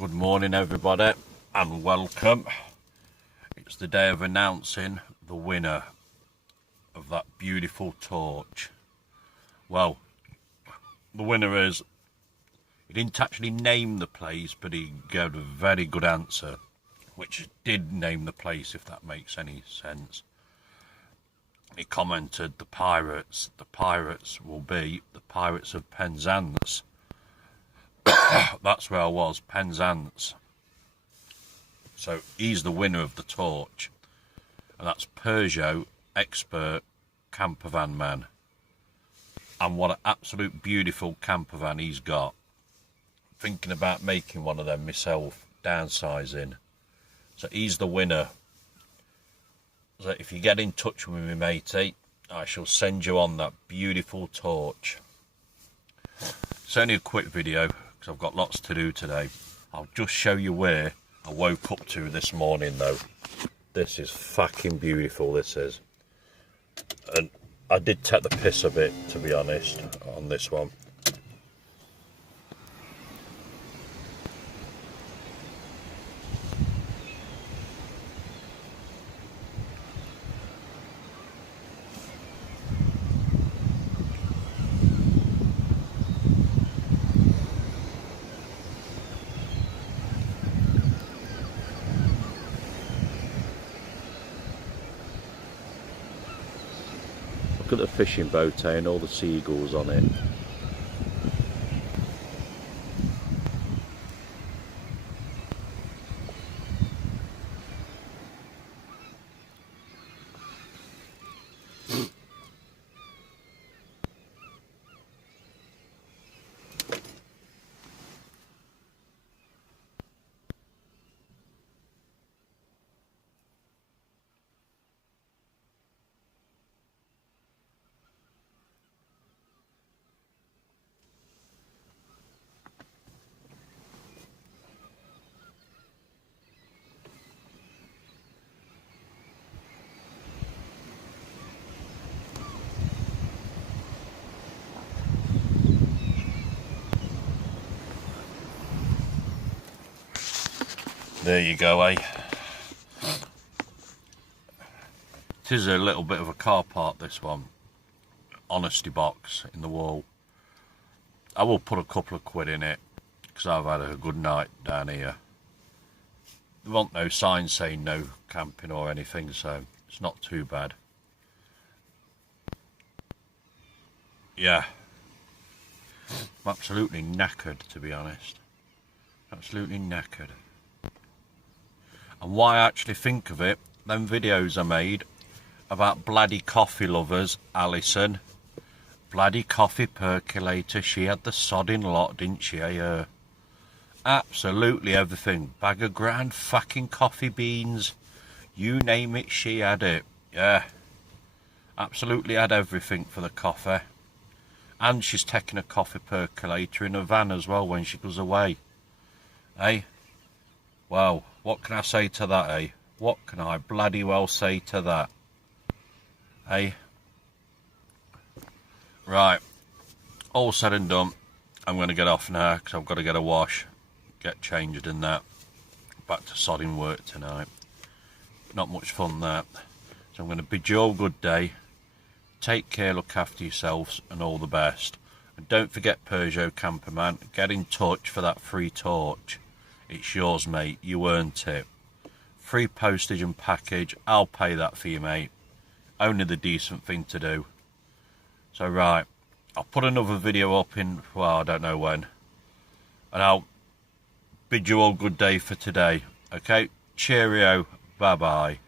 Good morning everybody and welcome. It's the day of announcing the winner of that beautiful torch. Well, the winner is, he didn't actually name the place, but he gave a very good answer, which did name the place, if that makes any sense. He commented, the pirates will be the Pirates of Penzance. That's where I was, Penzance. So he's the winner of the torch, and that's Peugeot Expert Campervan Man. And what an absolute beautiful campervan he's got. Thinking about making one of them myself, downsizing. So he's the winner. So if you get in touch with me, matey, I shall send you on that beautiful torch. It's only a quick video because I've got lots to do today. I'll just show you where I woke up to this morning though. This is fucking beautiful, this is. And I did take the piss a bit, to be honest, on this one. Look at the fishing boat, and all the seagulls on it. There you go, eh? It is a little bit of a car park, this one. Honesty box in the wall. I will put a couple of quid in it because I've had a good night down here. There wasn't no sign saying no camping or anything, so it's not too bad. Yeah. I'm absolutely knackered, to be honest. Absolutely knackered. And why I actually think of it, them videos I made about bloody coffee lovers, Alison. Bloody coffee percolator, she had the sodding lot, didn't she? Absolutely everything. Bag of grand fucking coffee beans. You name it, she had it. Yeah. Absolutely had everything for the coffee. And she's taking a coffee percolator in a van as well when she goes away. Eh? Well, what can I say to that, eh? What can I bloody well say to that? Eh? Right. All said and done. I'm going to get off now because I've got to get a wash. Get changed and that. Back to sodding work tonight. Not much fun that. So I'm going to bid you all good day. Take care, look after yourselves, and all the best. And don't forget Peugeot Camperman. Get in touch for that free torch. It's yours, mate. You earned it. Free postage and package. I'll pay that for you, mate. Only the decent thing to do. So, right. I'll put another video up in, well, I don't know when. And I'll bid you all good day for today. Okay? Cheerio. Bye-bye.